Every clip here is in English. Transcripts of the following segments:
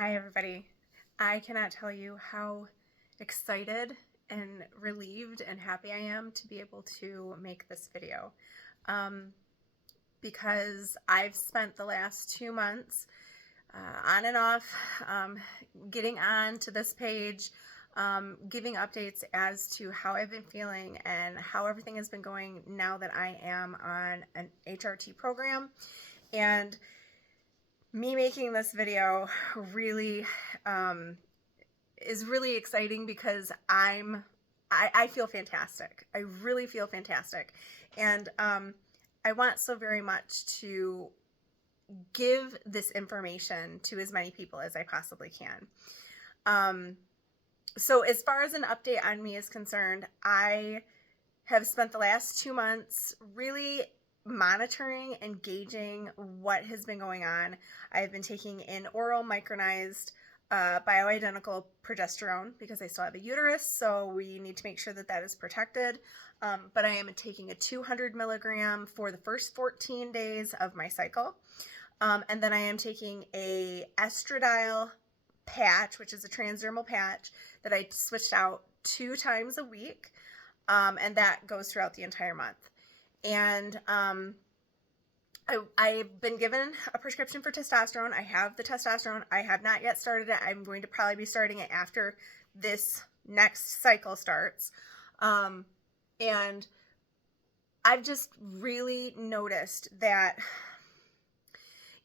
Hi, everybody. I cannot tell you how excited and relieved and happy I am to be able to make this video um, because I've spent the last 2 months on and off um, getting on to this page, giving updates as to how I've been feeling and how everything has been going now that I am on an HRT program. And me making this video really is really exciting because I feel fantastic. I really feel fantastic. And I want so very much to give this information to as many people as I possibly can. So as far as an update on me is concerned, I have spent the last 2 months really monitoring and gauging what has been going on. I've been taking an oral micronized bioidentical progesterone because I still have a uterus, so we need to make sure that that is protected. But I am taking a 200 milligram for the first 14 days of my cycle. And then I am taking a estradiol patch, which is a transdermal patch that I switched out 2 times a week. And that goes throughout the entire month. And I've been given a prescription for testosterone. I have the testosterone. I have not yet started it. I'm going to probably be starting it after this next cycle starts. And I've just really noticed that,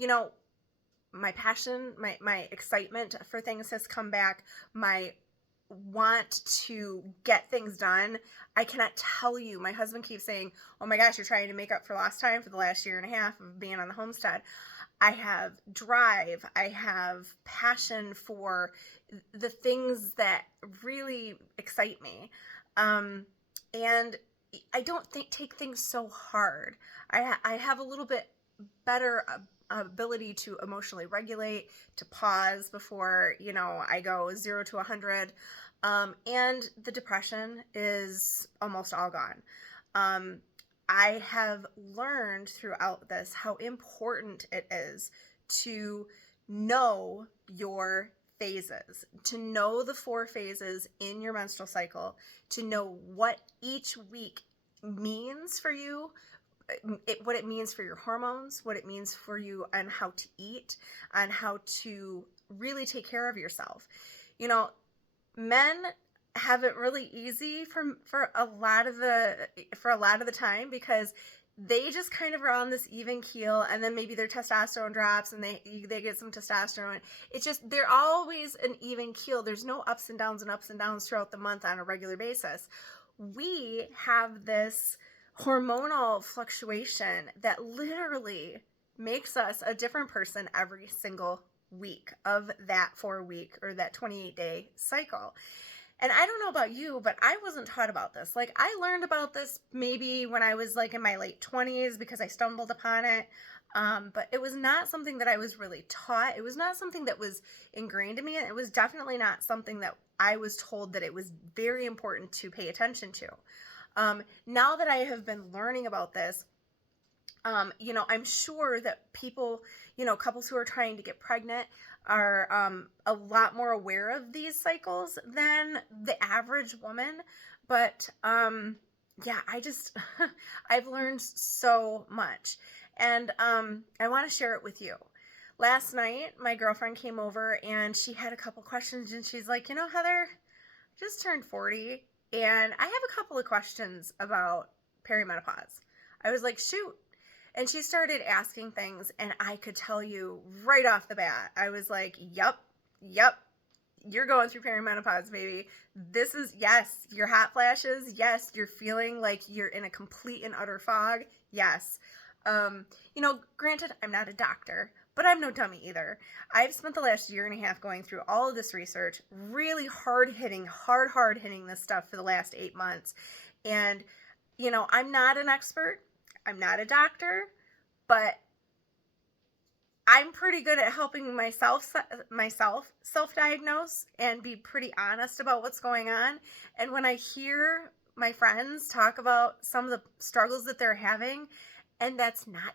my passion, my excitement for things has come back. My want to get things done. I cannot tell you. My husband keeps saying, "Oh my gosh, you're trying to make up for lost time for the last year and a half of being on the homestead." I have drive. I have passion for the things that really excite me. And I don't take things so hard. I have a little bit better ability to emotionally regulate, to pause before, I go 0 to 100. And the depression is almost all gone. I have learned throughout this how important it is to know your phases, to know the 4 phases in your menstrual cycle, to know what each week means for you, what it means for your hormones, what it means for you on how to eat, on how to really take care of yourself. Men have it really easy for a lot of the time because they just kind of are on this even keel, and then maybe their testosterone drops and they get some testosterone. It's just, they're always an even keel. There's no ups and downs throughout the month on a regular basis. We have this hormonal fluctuation that literally makes us a different person every single week of that 4-week or that 28-day cycle. And I don't know about you, but I wasn't taught about this. Like, I learned about this maybe when I was like in my late 20s because I stumbled upon it. But it was not something that I was really taught. It was not something that was ingrained in me. And it was definitely not something that I was told that it was very important to pay attention to. Now that I have been learning about this, I'm sure that people, couples who are trying to get pregnant are a lot more aware of these cycles than the average woman. But yeah, I've learned so much. And I want to share it with you. Last night, my girlfriend came over and she had a couple questions, and she's like, Heather, I just turned 40 and I have a couple of questions about perimenopause. I was like, shoot. And she started asking things, and I could tell you right off the bat. I was like, yep, you're going through perimenopause, baby. This is, yes, your hot flashes. Yes, you're feeling like you're in a complete and utter fog. Yes. Granted, I'm not a doctor, but I'm no dummy either. I've spent the last year and a half going through all of this research, really hard hitting this stuff for the last 8 months. And, I'm not an expert. I'm not a doctor, but I'm pretty good at helping myself self-diagnose and be pretty honest about what's going on. And when I hear my friends talk about some of the struggles that they're having, and that's not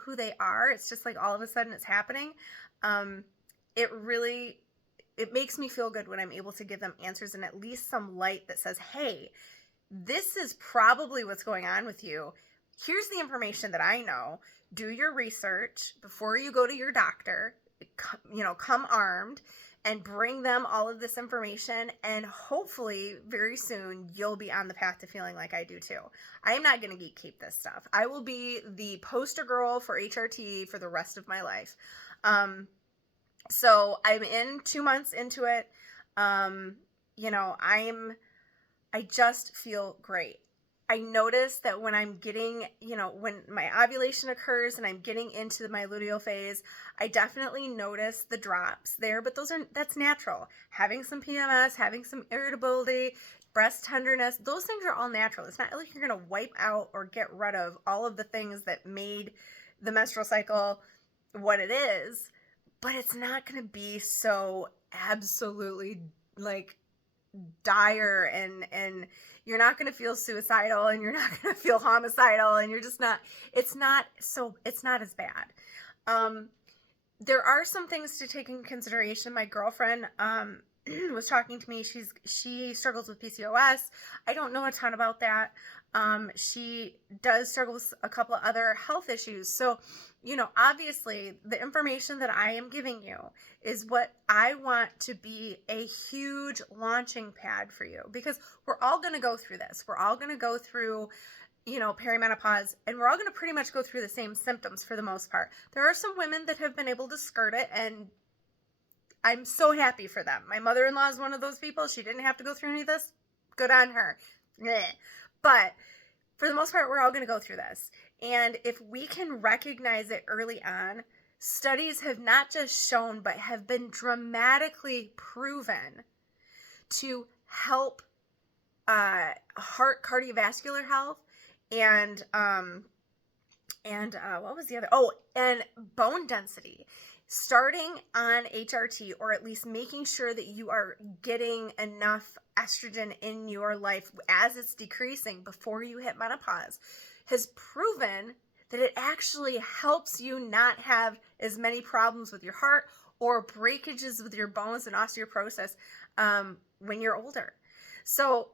who they are, it's just like all of a sudden it's happening. it makes me feel good when I'm able to give them answers and at least some light that says, hey, this is probably what's going on with you. Here's the information that I know. Do your research before you go to your doctor. Come armed and bring them all of this information, and hopefully very soon you'll be on the path to feeling like I do too. I am not going to gatekeep this stuff. I will be the poster girl for HRT for the rest of my life. So I'm in 2 months into it. I just feel great. I notice that when I'm getting, when my ovulation occurs and I'm getting into my luteal phase, I definitely notice the drops there, but that's natural. Having some PMS, having some irritability, breast tenderness, those things are all natural. It's not like you're going to wipe out or get rid of all of the things that made the menstrual cycle what it is, but it's not going to be so absolutely like dire, and you're not going to feel suicidal, and you're not going to feel homicidal, and it's not as bad. There are some things to take in consideration. My girlfriend was talking to me. She struggles with PCOS. I don't know a ton about that. She does struggle with a couple of other health issues. So, obviously the information that I am giving you is what I want to be a huge launching pad for you, because we're all going to go through this. We're all going to go through, perimenopause, and we're all going to pretty much go through the same symptoms for the most part. There are some women that have been able to skirt it, and I'm so happy for them. My mother-in-law is one of those people. She didn't have to go through any of this. Good on her. But for the most part, we're all going to go through this. And if we can recognize it early on, studies have not just shown, but have been dramatically proven to help heart cardiovascular health and what was the other? Oh, and bone density. Starting on HRT, or at least making sure that you are getting enough estrogen in your life as it's decreasing before you hit menopause, has proven that it actually helps you not have as many problems with your heart or breakages with your bones and osteoporosis when you're older. So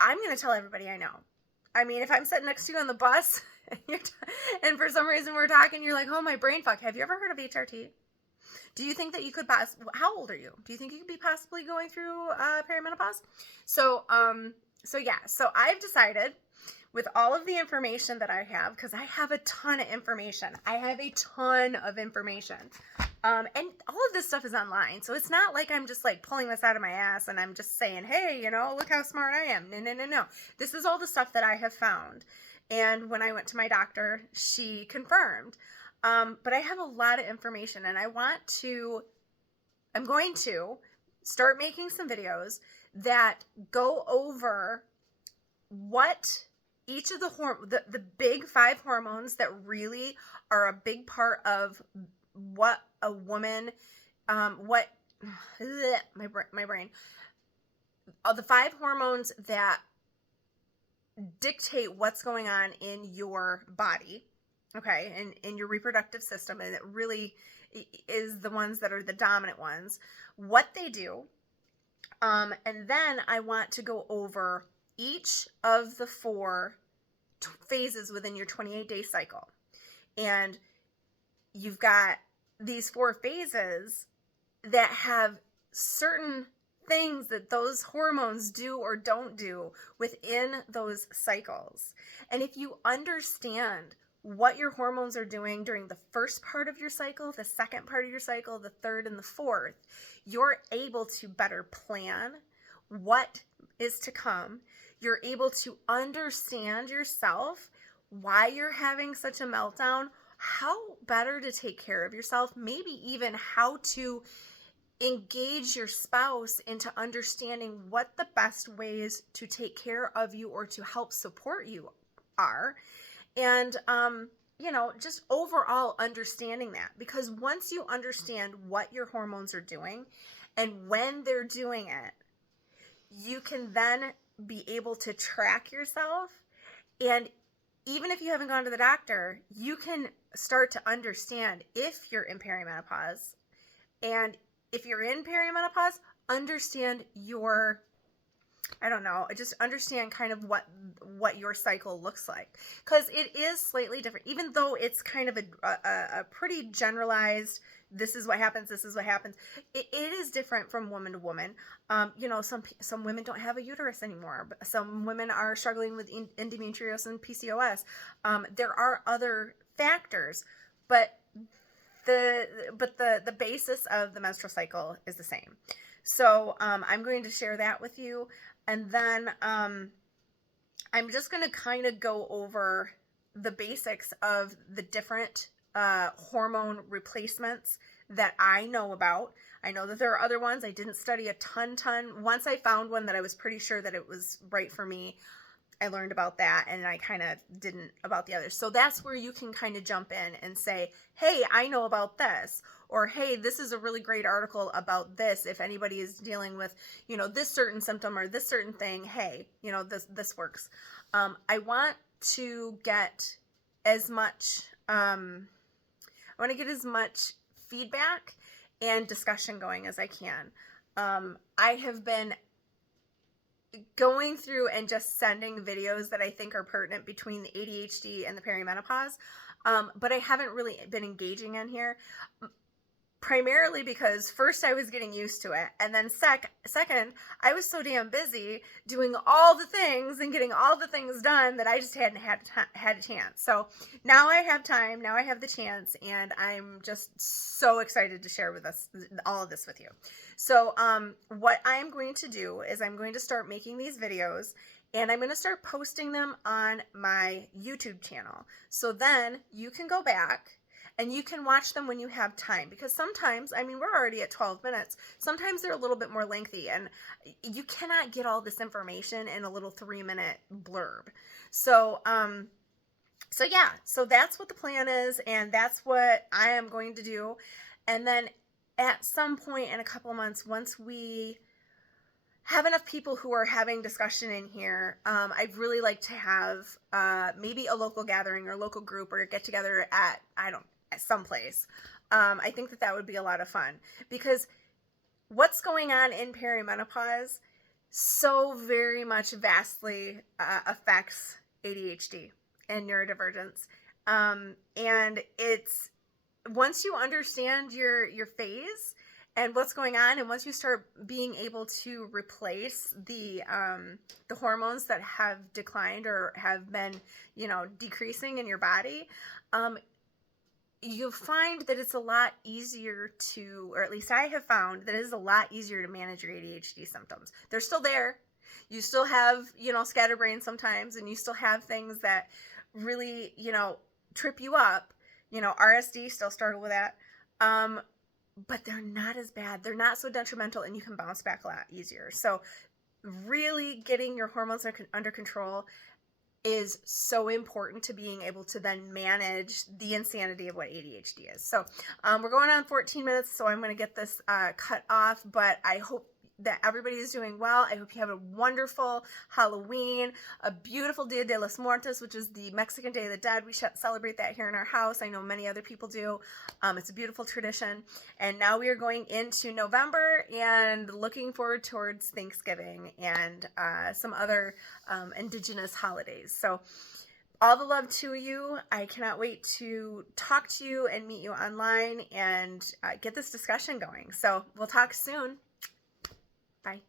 I'm going to tell everybody I know. I mean, if I'm sitting next to you on the bus and for some reason we're talking, you're like, oh, my brain fuck. Have you ever heard of HRT? Do you think that you could how old are you? Do you think you could be possibly going through perimenopause? So I've decided, with all of the information that I have, because I have a ton of information. And all of this stuff is online. So it's not like I'm just like pulling this out of my ass and I'm just saying, hey, look how smart I am. No. This is all the stuff that I have found. And when I went to my doctor, she confirmed. But I have a lot of information, and I'm going to start making some videos that go over what each of the big 5 hormones that really are a big part of what a woman, my brain, the 5 hormones that dictate what's going on in your body. Okay, and in your reproductive system, and it really is the ones that are the dominant ones, what they do. And then I want to go over each of the 4 phases within your 28-day cycle. And you've got these 4 phases that have certain things that those hormones do or don't do within those cycles. And if you understand what your hormones are doing during the first part of your cycle, the second part of your cycle, the third and the fourth, you're able to better plan what is to come. You're able to understand yourself, why you're having such a meltdown, how better to take care of yourself, maybe even how to engage your spouse into understanding what the best ways to take care of you or to help support you are. And, just overall understanding that, because once you understand what your hormones are doing and when they're doing it, you can then be able to track yourself. And even if you haven't gone to the doctor, you can start to understand if you're in perimenopause. And if you're in perimenopause, understand your, I don't know, just understand kind of what your cycle looks like, because it is slightly different, even though it's kind of a pretty generalized, this is what happens, this is what happens. It is different from woman to woman. You know, some women don't have a uterus anymore. Some women are struggling with endometriosis and PCOS. There are other factors, but the basis of the menstrual cycle is the same. So I'm going to share that with you. And then I'm just going to kind of go over the basics of the different hormone replacements that I know about. I know that there are other ones. I didn't study a ton. Once I found one that I was pretty sure that it was right for me, I learned about that, and I kind of didn't about the others. So that's where you can kind of jump in and say, hey, I know about this, or hey, this is a really great article about this. If anybody is dealing with, you know, this certain symptom or this certain thing, hey, you know, this works. I want to get as much, feedback and discussion going as I can. I have been going through and just sending videos that I think are pertinent between the ADHD and the perimenopause, but I haven't really been engaging in here, primarily because first I was getting used to it, and then second, I was so damn busy doing all the things and getting all the things done that I just hadn't had a chance. So now I have time, now I have the chance, and I'm just so excited to share with us all of this with you. So what I'm going to do is I'm going to start making these videos, and I'm going to start posting them on my YouTube channel. So then you can go back and you can watch them when you have time, because sometimes, I mean, we're already at 12 minutes. Sometimes they're a little bit more lengthy, and you cannot get all this information in a little 3-minute blurb. So, yeah, so that's what the plan is, and that's what I am going to do. And then at some point in a couple of months, once we have enough people who are having discussion in here, I'd really like to have maybe a local gathering or local group or get together at, at someplace. I think that would be a lot of fun, because what's going on in perimenopause so very much vastly affects ADHD and neurodivergence. And it's, once you understand your phase and what's going on, and once you start being able to replace the hormones that have declined or have been, you know, decreasing in your body, you'll find that it's a lot easier to, or at least I have found that it is a lot easier to manage your ADHD symptoms. They're still there. You still have, you know, scatterbrain sometimes, and you still have things that really, you know, trip you up. You know, RSD, still struggle with that. But they're not as bad. They're not so detrimental, and you can bounce back a lot easier. So really getting your hormones under control is so important to being able to then manage the insanity of what ADHD is. So we're going on 14 minutes, so I'm going to get this cut off, but I hope that everybody is doing well. I hope you have a wonderful Halloween, a beautiful Dia de los Muertos, which is the Mexican Day of the Dead. We celebrate that here in our house. I know many other people do. It's a beautiful tradition. And now we are going into November and looking forward towards Thanksgiving and some other indigenous holidays. So all the love to you. I cannot wait to talk to you and meet you online and get this discussion going. So we'll talk soon. Bye.